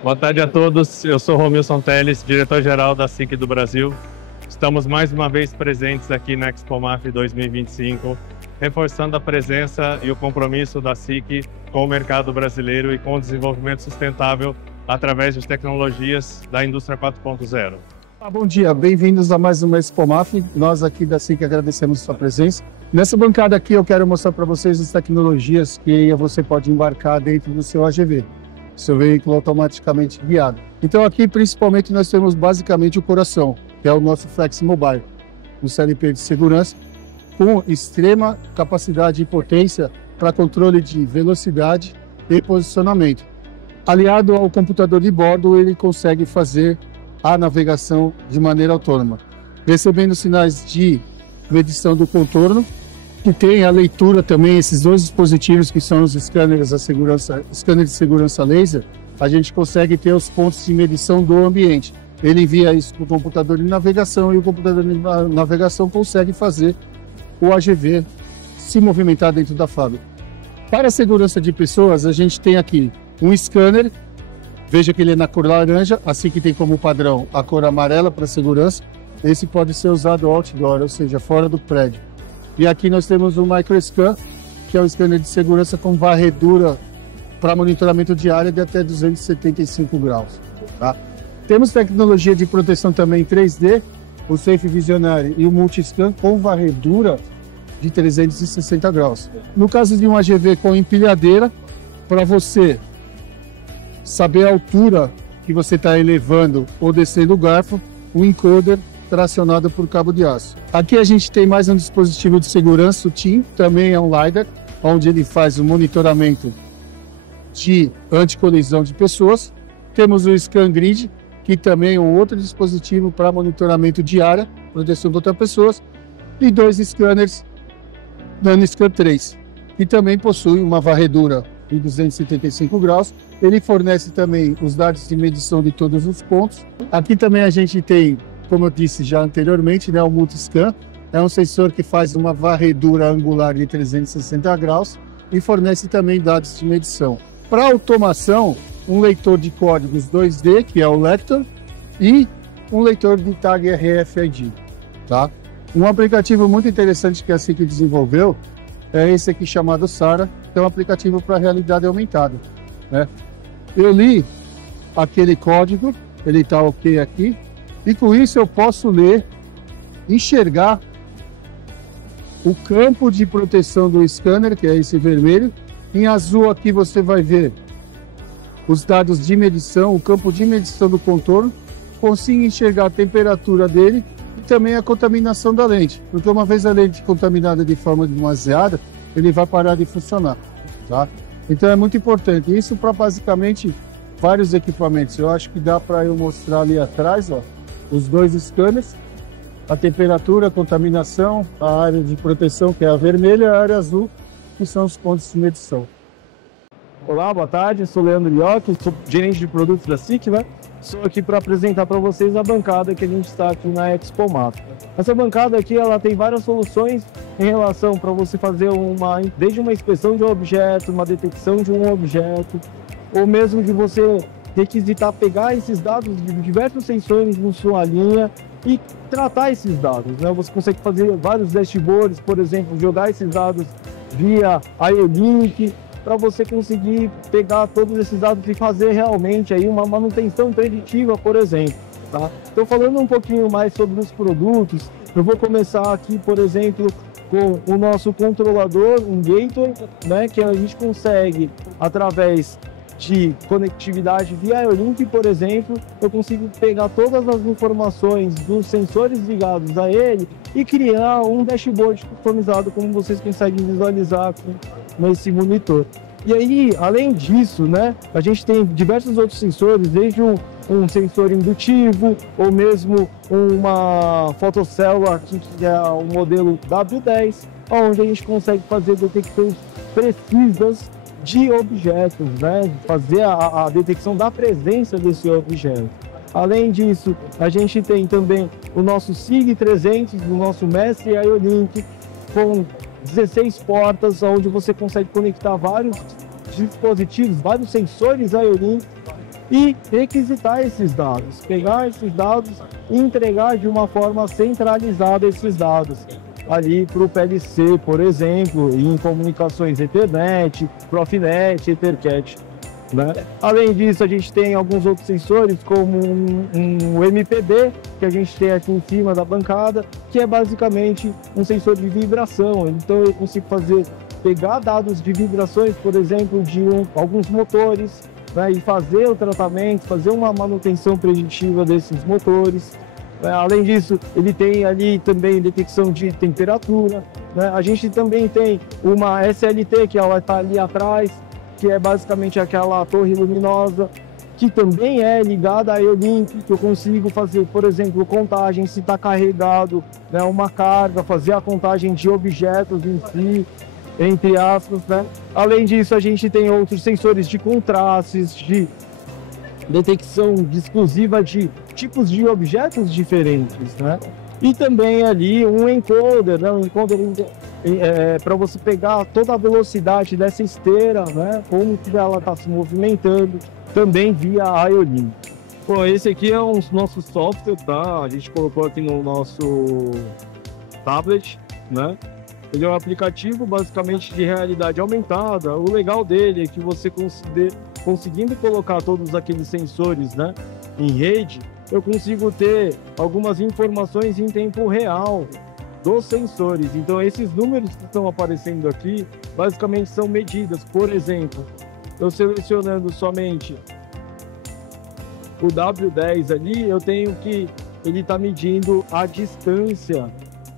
Boa tarde a todos, eu sou Romilson Teles, diretor-geral da SIC do Brasil. Estamos mais uma vez presentes aqui na Expomaf 2025, reforçando a presença e o compromisso da SIC com o mercado brasileiro e com o desenvolvimento sustentável através de tecnologias da indústria 4.0. Bom dia, bem-vindos a mais uma Expomaf. Nós aqui da SIC agradecemos a sua presença. Nessa bancada aqui eu quero mostrar para vocês as tecnologias que você pode embarcar dentro do seu AGV. Seu veículo automaticamente guiado. Então aqui principalmente nós temos basicamente o coração, que é o nosso Flex Mobile, um CLP de segurança com extrema capacidade e potência para controle de velocidade e posicionamento. Aliado ao computador de bordo, ele consegue fazer a navegação de maneira autônoma, recebendo sinais de medição do contorno, que tem a leitura também, esses dois dispositivos que são os scanners scanner de segurança laser, a gente consegue ter os pontos de medição do ambiente. Ele envia isso para o computador de navegação e o computador de navegação consegue fazer o AGV se movimentar dentro da fábrica. Para a segurança de pessoas, a gente tem aqui um scanner, veja que ele é na cor laranja, assim que tem como padrão a cor amarela para segurança. Esse pode ser usado outdoor, ou seja, fora do prédio. E aqui nós temos o MicroScan, que é o scanner de segurança com varredura para monitoramento de área de até 275 graus. Tá? Temos tecnologia de proteção também em 3D, o Safe Visionary e o Multiscan com varredura de 360 graus. No caso de um AGV com empilhadeira, para você saber a altura que você está elevando ou descendo o garfo, o encoder tracionado por cabo de aço. Aqui a gente tem mais um dispositivo de segurança, o TIM, também é um LiDAR, onde ele faz o monitoramento de anticolisão de pessoas. Temos o ScanGrid, que também é um outro dispositivo para monitoramento de área, proteção contra pessoas, e dois scanners NanoScan 3, que também possui uma varredura de 275 graus. Ele fornece também os dados de medição de todos os pontos. Aqui também a gente tem, como eu disse já anteriormente, né, o Multiscan é um sensor que faz uma varredura angular de 360 graus e fornece também dados de medição. Para automação, um leitor de códigos 2D, que é o Lector, e um leitor de tag RFID. Tá? Um aplicativo muito interessante que a SIC desenvolveu é esse aqui chamado SARA, que é um aplicativo para realidade aumentada. Né? Eu li aquele código, ele está ok aqui, e com isso eu posso ler, enxergar o campo de proteção do scanner, que é esse vermelho. Em azul aqui você vai ver os dados de medição, o campo de medição do contorno. Consigo enxergar a temperatura dele e também a contaminação da lente, porque uma vez a lente contaminada de forma demasiada, ele vai parar de funcionar. Tá? Então é muito importante. Isso para basicamente vários equipamentos. Eu acho que dá para eu mostrar ali atrás, ó, os dois scanners, a temperatura, a contaminação, a área de proteção, que é a vermelha, e a área azul, que são os pontos de medição. Olá, boa tarde, sou Leandro Lioc, sou gerente de produtos da SIC, né? Estou aqui para apresentar para vocês a bancada que a gente está aqui na Expomaf. Essa bancada aqui, ela tem várias soluções em relação para você fazer desde uma inspeção de um objeto, uma detecção de um objeto, ou mesmo de você requisitar, pegar esses dados de diversos sensores na sua linha e tratar esses dados, né? Você consegue fazer vários dashboards, por exemplo, jogar esses dados via IO-Link, para você conseguir pegar todos esses dados e fazer realmente aí uma manutenção preditiva, por exemplo. Tá? Então, falando um pouquinho mais sobre os produtos, eu vou começar aqui, por exemplo, com o nosso controlador, um gateway, né, que a gente consegue, através de conectividade via IO-Link, por exemplo, eu consigo pegar todas as informações dos sensores ligados a ele e criar um dashboard customizado, como vocês conseguem visualizar aqui nesse monitor. E aí, além disso, né, a gente tem diversos outros sensores, desde um sensor indutivo ou mesmo uma fotocélula aqui, que é o modelo W10, onde a gente consegue fazer detecções precisas de objetos, né? Fazer a detecção da presença desse objeto. Além disso, a gente tem também o nosso SIG300, o nosso Mestre IO-Link, com 16 portas, onde você consegue conectar vários dispositivos, vários sensores IO-Link e requisitar esses dados, pegar esses dados e entregar de uma forma centralizada esses dados ali para o PLC, por exemplo, em comunicações Ethernet, Profinet, Ethercat. Né? Além disso, a gente tem alguns outros sensores, como um MPB, que a gente tem aqui em cima da bancada, que é basicamente um sensor de vibração. Então eu consigo pegar dados de vibrações, por exemplo, de alguns motores, né? E fazer o tratamento, fazer uma manutenção preditiva desses motores. Além disso, ele tem ali também detecção de temperatura. Né? A gente também tem uma SLT, que ela está ali atrás, que é basicamente aquela torre luminosa, que também é ligada a Eolink, que eu consigo fazer, por exemplo, contagem se está carregado, né, uma carga, fazer a contagem de objetos em si, entre aspas. Né? Além disso, a gente tem outros sensores de contrastes, de detecção exclusiva de tipos de objetos diferentes, né? E também ali um encoder, né? Um encoder para você pegar toda a velocidade dessa esteira, né? Como que ela está se movimentando, também via IoLink. Bom, esse aqui é o nosso software, tá? A gente colocou aqui no nosso tablet, né? Ele é um aplicativo basicamente de realidade aumentada. O legal dele é que você conseguindo colocar todos aqueles sensores, né, em rede, eu consigo ter algumas informações em tempo real dos sensores. Então esses números que estão aparecendo aqui basicamente são medidas. Por exemplo, eu selecionando somente o W10 ali, eu tenho que ele está medindo a distância,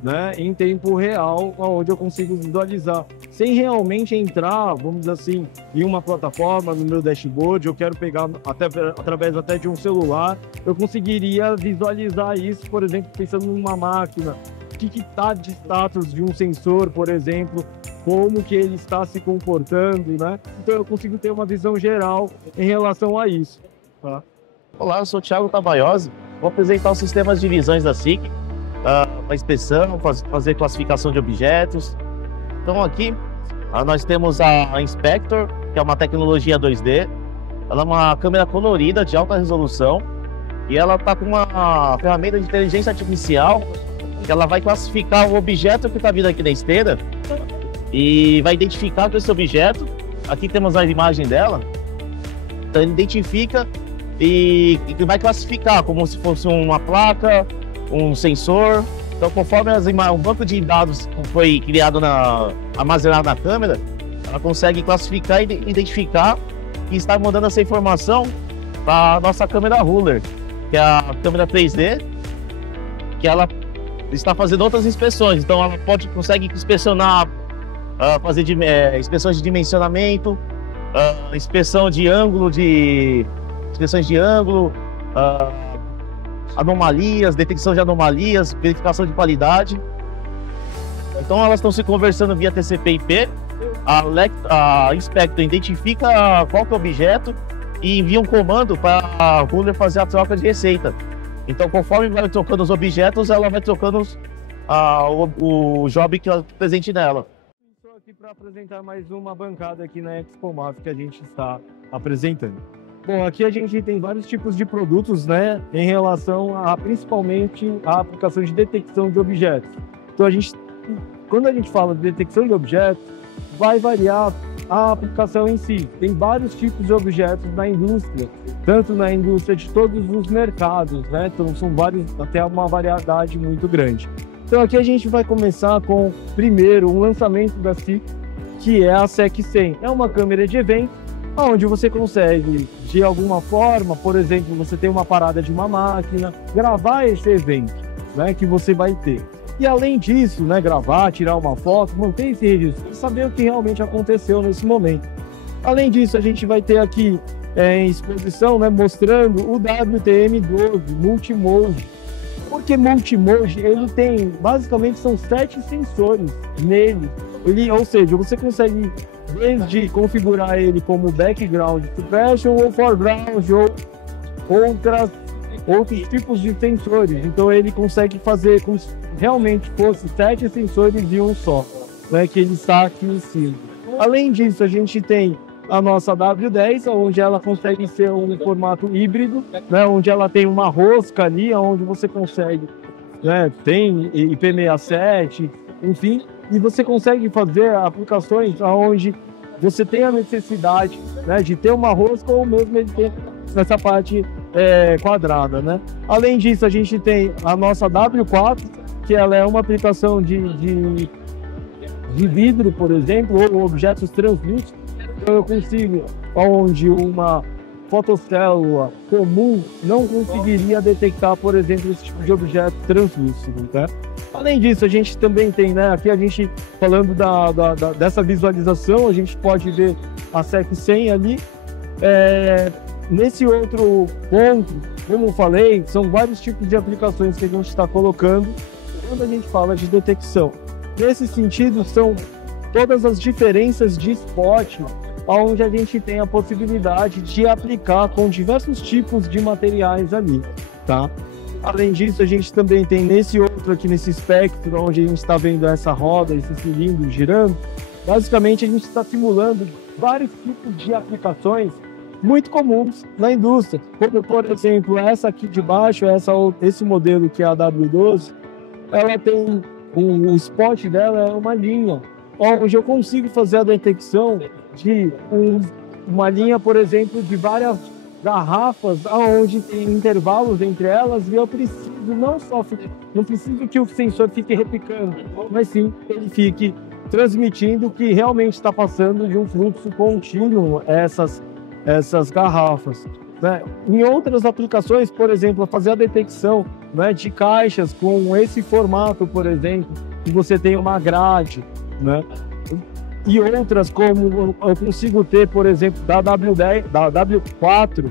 né, em tempo real, onde eu consigo visualizar, sem realmente entrar, vamos dizer assim, em uma plataforma, no meu dashboard. Eu quero pegar através até de um celular, eu conseguiria visualizar isso, por exemplo, pensando numa máquina, o que está de status de um sensor, por exemplo, como que ele está se comportando, né? Então eu consigo ter uma visão geral em relação a isso. Tá? Olá, eu sou o Thiago Tabaiosi, vou apresentar os sistemas de visões da SIC, para inspeção, fazer classificação de objetos. Então aqui nós temos a Inspector, que é uma tecnologia 2D. Ela é uma câmera colorida de alta resolução e ela está com uma ferramenta de inteligência artificial que ela vai classificar o objeto que está vindo aqui na esteira e vai identificar esse objeto. Aqui temos a imagem dela. Então ele identifica e vai classificar como se fosse uma placa, um sensor. Então, conforme um banco de dados que foi criado armazenado na câmera, ela consegue classificar e identificar e está mandando essa informação para a nossa câmera Ruler, que é a câmera 3D, que ela está fazendo outras inspeções. Então, ela consegue inspecionar, fazer inspeções de dimensionamento, inspeção de ângulo, inspeções de ângulo, anomalias, detecção de anomalias, verificação de qualidade. Então elas estão se conversando via TCP/IP. A Inspector identifica qual que é o objeto e envia um comando para a Ruler fazer a troca de receita. Então, conforme vai trocando os objetos, ela vai trocando o job que é presente nela. Estou aqui para apresentar mais uma bancada aqui na Expomaf que a gente está apresentando. Bom, aqui a gente tem vários tipos de produtos, né, em relação principalmente à aplicação de detecção de objetos. Então quando a gente fala de detecção de objetos, vai variar a aplicação em si. Tem vários tipos de objetos na indústria, tanto na indústria de todos os mercados, né? Então são vários, até uma variedade muito grande. Então aqui a gente vai começar com, primeiro, um lançamento da SIC, que é a SEC 100. É uma câmera de evento, onde você consegue, de alguma forma, por exemplo, você tem uma parada de uma máquina, gravar esse evento, né, que você vai ter. E além disso, né, gravar, tirar uma foto, manter esse registro, saber o que realmente aconteceu nesse momento. Além disso, a gente vai ter aqui em exposição, né, mostrando o WTM12 Multimode. Por que Multimode? Ele tem, basicamente, são 7 sensores nele. Ou seja, você consegue desde configurar ele como background suppression ou foreground ou outros tipos de sensores. Então ele consegue fazer como se realmente fosse 7 sensores de um só, né, que ele está aqui em cima. Além disso, a gente tem a nossa W10, onde ela consegue ser um formato híbrido, né, onde ela tem uma rosca ali, onde você consegue, né, tem IP67, enfim, e você consegue fazer aplicações onde você tem a necessidade, né, de ter uma rosca ou mesmo ele ter nessa parte quadrada, né? Além disso, a gente tem a nossa W4, que ela é uma aplicação de vidro, por exemplo, ou objetos translúcidos. Então eu consigo, onde uma fotocélula comum não conseguiria detectar, por exemplo, esse tipo de objeto translúcido, tá? Além disso, a gente também tem, né, aqui a gente falando dessa visualização, a gente pode ver a SEC 100 ali. Nesse outro ponto, como eu falei, são vários tipos de aplicações que a gente está colocando quando a gente fala de detecção. Nesse sentido, são todas as diferenças de spot, onde a gente tem a possibilidade de aplicar com diversos tipos de materiais ali, tá? Além disso, a gente também tem nesse outro aqui, nesse espectro, onde a gente está vendo essa roda, esse cilindro girando. Basicamente, a gente está simulando vários tipos de aplicações muito comuns na indústria. Como, por exemplo, essa aqui de baixo, esse modelo que é a W12, ela tem o spot dela é uma linha, onde eu consigo fazer a detecção de uma linha, por exemplo, de várias garrafas, onde tem intervalos entre elas, e eu preciso não preciso que o sensor fique replicando, mas sim ele fique transmitindo que realmente está passando de um fluxo contínuo essas garrafas, né? Em outras aplicações, por exemplo, fazer a detecção, né, de caixas com esse formato, por exemplo, que você tem uma grade, né? E outras como eu consigo ter, por exemplo, da W10, da W4,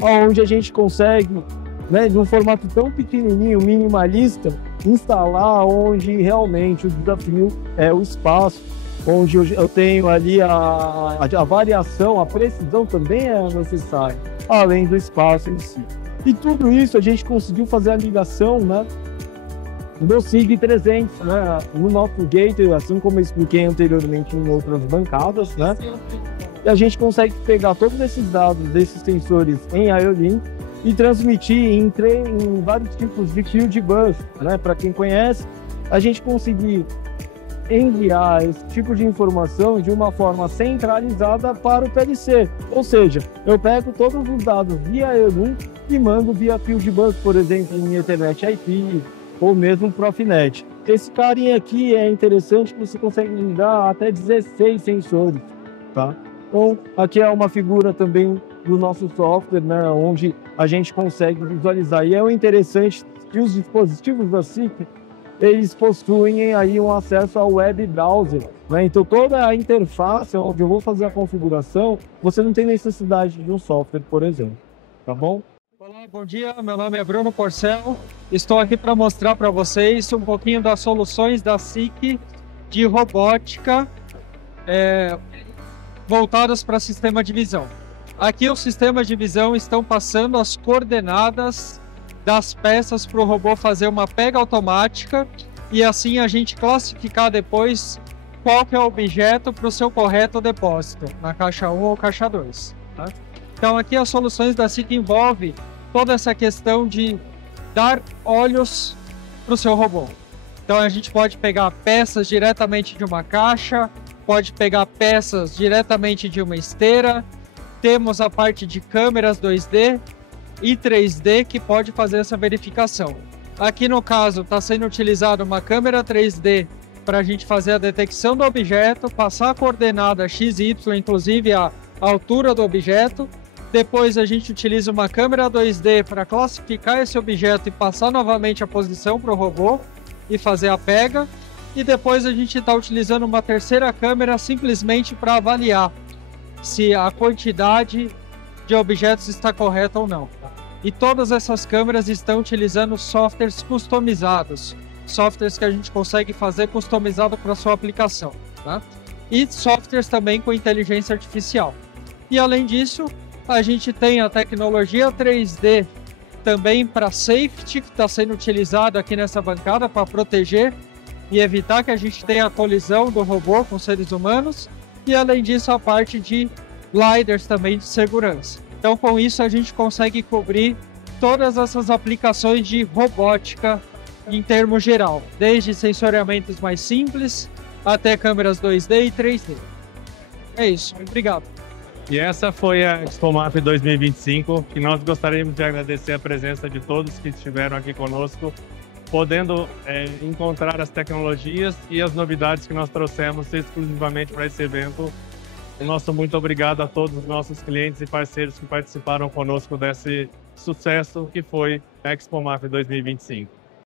onde a gente consegue, né, de um formato tão pequenininho, minimalista, instalar onde realmente o desafio é o espaço, onde eu tenho ali a variação, a precisão também é necessária, além do espaço em si. E tudo isso a gente conseguiu fazer a ligação, né, do SIG 300, né, no nosso gateway, assim como eu expliquei anteriormente em outras bancadas, né, e a gente consegue pegar todos esses dados desses sensores em IO-Link e transmitir em vários tipos de field bus, né, para quem conhece, a gente conseguir enviar esse tipo de informação de uma forma centralizada para o PLC. Ou seja, eu pego todos os dados via IO-Link e mando via field bus, por exemplo, em Ethernet IP, ou mesmo Profinet. Esse carinha aqui é interessante que você consegue ligar até 16 sensores, tá? Então, aqui é uma figura também do nosso software, né, onde a gente consegue visualizar. E é o interessante que os dispositivos da SIC, eles possuem aí um acesso ao web browser, né? Então, toda a interface onde eu vou fazer a configuração, você não tem necessidade de um software, por exemplo, tá bom? Olá, bom dia, meu nome é Bruno Porcel, estou aqui para mostrar para vocês um pouquinho das soluções da SIC de robótica voltadas para sistema de visão. Aqui os sistemas de visão estão passando as coordenadas das peças para o robô fazer uma pega automática e assim a gente classificar depois qual que é o objeto para o seu correto depósito, na caixa 1 ou caixa 2. Tá? Então aqui as soluções da SIC envolvem toda essa questão de dar olhos para o seu robô. Então a gente pode pegar peças diretamente de uma caixa, pode pegar peças diretamente de uma esteira, temos a parte de câmeras 2D e 3D que pode fazer essa verificação. Aqui no caso está sendo utilizada uma câmera 3D para a gente fazer a detecção do objeto, passar a coordenada XY, inclusive a altura do objeto. Depois a gente utiliza uma câmera 2D para classificar esse objeto e passar novamente a posição para o robô e fazer a pega. E depois a gente está utilizando uma terceira câmera simplesmente para avaliar se a quantidade de objetos está correta ou não. E todas essas câmeras estão utilizando softwares customizados, softwares que a gente consegue fazer customizado para a sua aplicação, tá? E softwares também com inteligência artificial. E além disso, a gente tem a tecnologia 3D também para safety, que está sendo utilizada aqui nessa bancada para proteger e evitar que a gente tenha a colisão do robô com seres humanos. E além disso, a parte de lidars também de segurança. Então, com isso, a gente consegue cobrir todas essas aplicações de robótica em termos geral, desde sensoriamentos mais simples até câmeras 2D e 3D. É isso, obrigado. E essa foi a Expomaf 2025, que nós gostaríamos de agradecer a presença de todos que estiveram aqui conosco, podendo encontrar as tecnologias e as novidades que nós trouxemos exclusivamente para esse evento. Nosso muito obrigado a todos os nossos clientes e parceiros que participaram conosco desse sucesso que foi a Expomaf 2025.